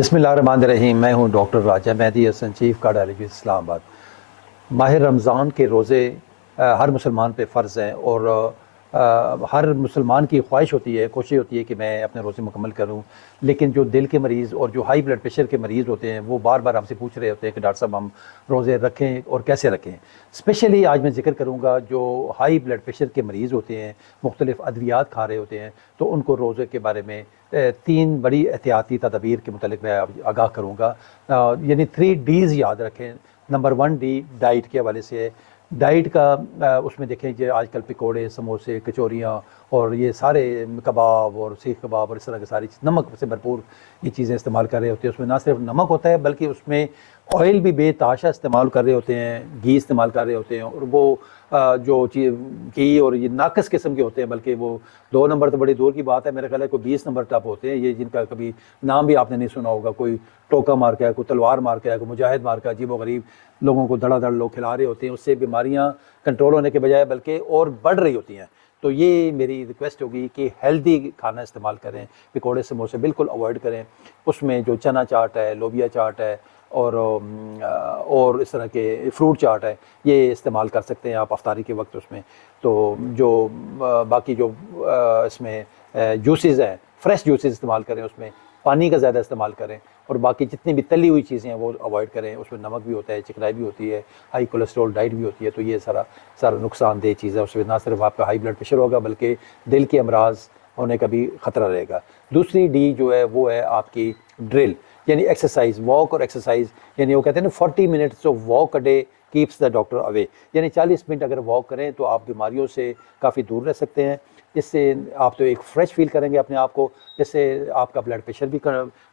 بسم اللہ الرحمن الرحیم. میں ہوں ڈاکٹر راجہ مہدی حسن, چیف کارڈیالوجسٹ اسلام آباد. ماہ رمضان کے روزے ہر مسلمان پہ فرض ہیں, اور ہر مسلمان کی خواہش ہوتی ہے, کوشش ہوتی ہے کہ میں اپنے روزے مکمل کروں. لیکن جو دل کے مریض اور جو ہائی بلڈ پریشر کے مریض ہوتے ہیں وہ بار بار ہم سے پوچھ رہے ہوتے ہیں کہ ڈاکٹر صاحب ہم روزے رکھیں اور کیسے رکھیں. اسپیشلی آج میں ذکر کروں گا جو ہائی بلڈ پریشر کے مریض ہوتے ہیں, مختلف ادویات کھا رہے ہوتے ہیں, تو ان کو روزے کے بارے میں 3 بڑی احتیاطی تدابیر کے متعلق میں آگاہ کروں گا. یعنی 3 ڈیز یاد رکھیں. نمبر 1 ڈی ڈائٹ کے حوالے سے ہے. ڈائٹ کا اس میں دیکھیں کہ آج کل پکوڑے, سموسے, کچوریاں اور یہ سارے کباب اور سیخ کباب اور اس طرح کی ساری نمک سے بھرپور یہ چیزیں استعمال کر رہے ہوتے ہیں. اس میں نہ صرف نمک ہوتا ہے بلکہ اس میں آئل بھی بے تحاشا استعمال کر رہے ہوتے ہیں, گھی استعمال کر رہے ہوتے ہیں, اور وہ جو چیز گھی اور یہ ناقص قسم کے ہوتے ہیں, بلکہ وہ 2 نمبر تو بڑی دور کی بات ہے, میرا خیال ہے کوئی 20 نمبر ٹاپ ہوتے ہیں یہ, جن کا کبھی نام بھی آپ نے نہیں سنا ہوگا. کوئی ٹوکا مار کا ہے, کوئی تلوار مار کا ہے, کوئی مجاہد مار کا, عجیب و غریب لوگوں کو دھڑا دھڑ لوگ کھلا رہے ہوتے ہیں. اس سے بیماریاں کنٹرول ہونے کے بجائے بلکہ اور بڑھ رہی ہوتی ہیں. تو یہ میری ریکویسٹ ہوگی کہ ہیلدی کھانا استعمال کریں, پکوڑے سموسے بالکل اوائڈ کریں. اس میں جو چنا چاٹ ہے, لوبیا چاٹ ہے, اور اس طرح کے فروٹ چاٹ ہے, یہ استعمال کر سکتے ہیں آپ افطاری کے وقت. اس میں تو جو باقی جو اس میں جوسز ہیں, فریش جوسز استعمال کریں. اس میں پانی کا زیادہ استعمال کریں, اور باقی جتنی بھی تلی ہوئی چیزیں ہیں وہ اوائڈ کریں. اس میں نمک بھی ہوتا ہے, چکنائی بھی ہوتی ہے, ہائی کولیسٹرول ڈائٹ بھی ہوتی ہے. تو یہ سارا نقصان دہ چیز ہے. اس میں نہ صرف آپ کا ہائی بلڈ پریشر ہوگا بلکہ دل کے امراض ہونے کا بھی خطرہ رہے گا. دوسری ڈی جو ہے وہ ہے آپ کی ڈرل, یعنی ایکسرسائز, واک اور ایکسرسائز. یعنی وہ کہتے ہیں نا 40 minutes of walk a day keeps the doctor away. یعنی 40 منٹ اگر واک کریں تو آپ بیماریوں سے کافی دور رہ سکتے ہیں. اس سے آپ تو ایک فریش فیل کریں گے اپنے آپ کو. جس سے آپ کا بلڈ پریشر بھی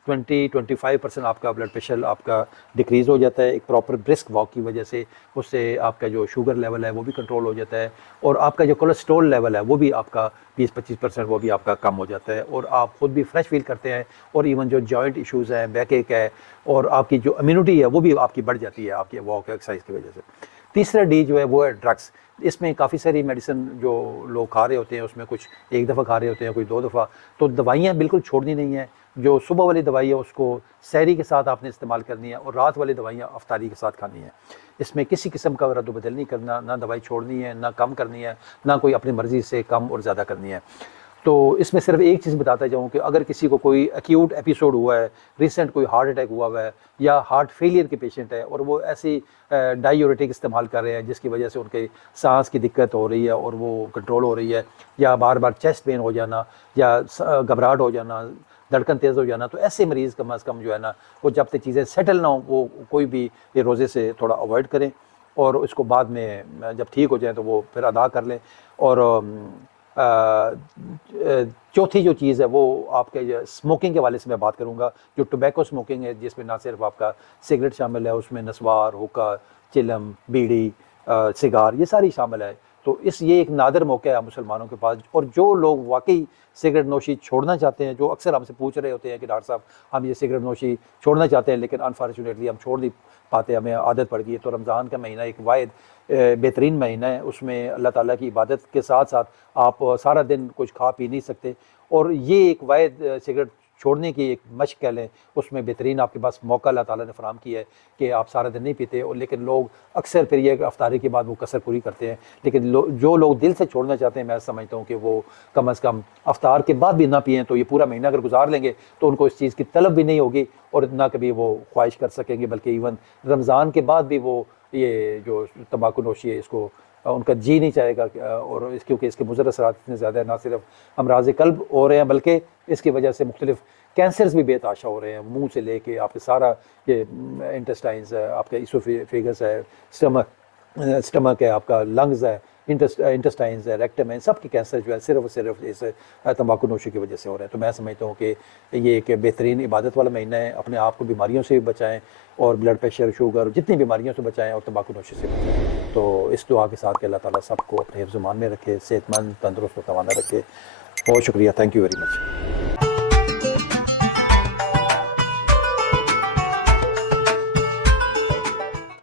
20-25% آپ کا بلڈ پریشر آپ کا ڈکریز ہو جاتا ہے ایک پراپر برسک واک کی وجہ سے. اس سے آپ کا جو شوگر لیول ہے وہ بھی کنٹرول ہو جاتا ہے, اور آپ کا جو کولیسٹرول لیول ہے وہ بھی آپ کا 20-25% وہ بھی آپ کا کم ہو جاتا ہے, اور آپ خود بھی فریش فیل کرتے ہیں. اور ایون جو جوائنٹ ایشوز ہیں, بیک ایک ہے, اور آپ کی جو امیونٹی ہے وہ بھی آپ کی بڑھ جاتی ہے آپ کی واک ایکسرسائز کی وجہ سے. تیسرا ڈی جو ہے وہ ہے ڈرگس. اس میں کافی ساری میڈیسن جو لوگ کھا رہے ہوتے ہیں, اس میں کچھ 1 دفعہ کھا رہے ہوتے ہیں, کوئی 2 دفعہ. تو دوائیاں بالکل چھوڑنی نہیں ہیں. جو صبح والی دوائی ہے اس کو سحری کے ساتھ آپ نے استعمال کرنی ہے, اور رات والی دوائیاں افطاری کے ساتھ کھانی ہیں. اس میں کسی قسم کا رد و بدل نہیں کرنا, نہ دوائی چھوڑنی ہے, نہ کم کرنی ہے, نہ کوئی اپنی مرضی سے کم اور زیادہ کرنی ہے. تو اس میں صرف ایک چیز بتاتا جاؤں کہ اگر کسی کو کوئی ایکیوٹ ایپیسوڈ ہوا ہے, ریسنٹ کوئی ہارٹ اٹیک ہوا ہے, یا ہارٹ فیلئر کے پیشنٹ ہے, اور وہ ایسی ڈائیوریٹک استعمال کر رہے ہیں جس کی وجہ سے ان کے سانس کی دقت ہو رہی ہے اور وہ کنٹرول ہو رہی ہے, یا بار بار چیسٹ پین ہو جانا, یا گھبراہٹ ہو جانا, دھڑکن تیز ہو جانا, تو ایسے مریض کم از کم جو ہے نا وہ جب تک چیزیں سیٹل نہ ہوں وہ کوئی بھی یہ روزے سے تھوڑا اوائڈ کریں, اور اس کو بعد میں جب ٹھیک ہو جائیں تو وہ پھر ادا کر لیں. اور چوتھی جو چیز ہے وہ آپ کے اسموکنگ کے حوالے سے میں بات کروں گا. جو ٹوبیکو اسموکنگ ہے, جس میں نہ صرف آپ کا سگریٹ شامل ہے, اس میں نسوار, ہوکا, چلم, بیڑی, سگار, یہ ساری شامل ہے. تو یہ ایک نادر موقع ہے مسلمانوں کے پاس. اور جو لوگ واقعی سگریٹ نوشی چھوڑنا چاہتے ہیں, جو اکثر ہم سے پوچھ رہے ہوتے ہیں کہ ڈاکٹر صاحب ہم یہ سگریٹ نوشی چھوڑنا چاہتے ہیں لیکن انفارچونیٹلی ہم چھوڑ نہیں پاتے, ہمیں عادت پڑ گئی ہے. تو رمضان کا مہینہ ایک واحد بہترین مہینہ ہے. اس میں اللہ تعالیٰ کی عبادت کے ساتھ ساتھ آپ سارا دن کچھ کھا پی نہیں سکتے, اور یہ ایک واحد سگریٹ چھوڑنے کی ایک مشق کہہ لیں. اس میں بہترین آپ کے پاس موقع اللہ تعالیٰ نے فراہم کیا ہے کہ آپ سارا دن نہیں پیتے. اور لیکن لوگ اکثر پھر یہ افطاری کے بعد وہ کسر پوری کرتے ہیں. لیکن جو لوگ دل سے چھوڑنا چاہتے ہیں, میں سمجھتا ہوں کہ وہ کم از کم افطار کے بعد بھی نہ پئیں, تو یہ پورا مہینہ اگر گزار لیں گے تو ان کو اس چیز کی طلب بھی نہیں ہوگی, اور نہ کبھی وہ خواہش کر سکیں گے. بلکہ ایون رمضان کے بعد بھی وہ یہ جو تمباکو نوشی ہے اس کو ان کا جی نہیں چاہے گا, اور کیونکہ اس کے مضر اثرات اتنے زیادہ ہیں. نہ صرف امراض قلب ہو رہے ہیں بلکہ اس کی وجہ سے مختلف کینسرز بھی بے تحاشا ہو رہے ہیں, منہ سے لے کے آپ کے سارا یہ انٹسٹائنز ہے, آپ کا ایسوفیگس ہے, اسٹمک ہے, آپ کا لنگز ہے, انٹسٹائنز ہے, ریکٹم ہے, سب کے کینسر جو ہے صرف اس تمباکو نوشی کی وجہ سے ہو رہے ہیں. تو میں سمجھتا ہوں کہ یہ ایک بہترین عبادت والا مہینہ ہے. اپنے آپ کو بیماریوں سے بھی بچائیں, اور بلڈ پریشر, شوگر, جتنی بیماریوں سے بچائیں, اور تمباکو نوشی سے بچائیں. تو اس دعا کے ساتھ کہ اللہ تعالیٰ سب کو اپنے حفظ و امان میں رکھے, صحت مند, تندرست و توانا رکھے. بہت شکریہ, تھینک یو ویری مچ.